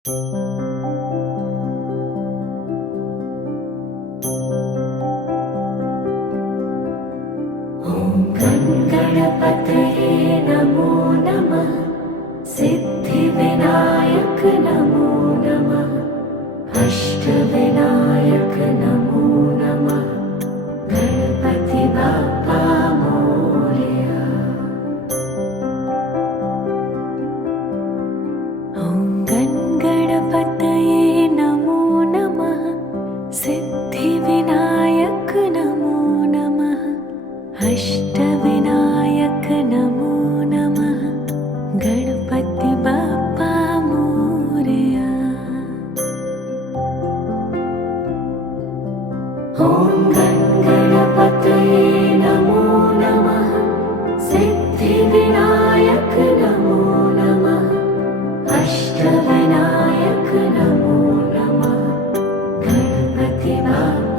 ॐ गणपतये नमो नमः। सिद्धिविनायक नमो नमः। अष्टविनायक नमो नमः। गणपति बाप्पा मोरया। ॐ गणपतये नमो नमः। सिद्धिविनायक नमो नमः। अष्टविनायक नमो नमः। गणपति बाप्पा मोरया। ॐ गणपतये नमो नमः। सिद्धिविनायक नमो नमः। अष्टविनायक नमो नमः। गणपति बाप्पा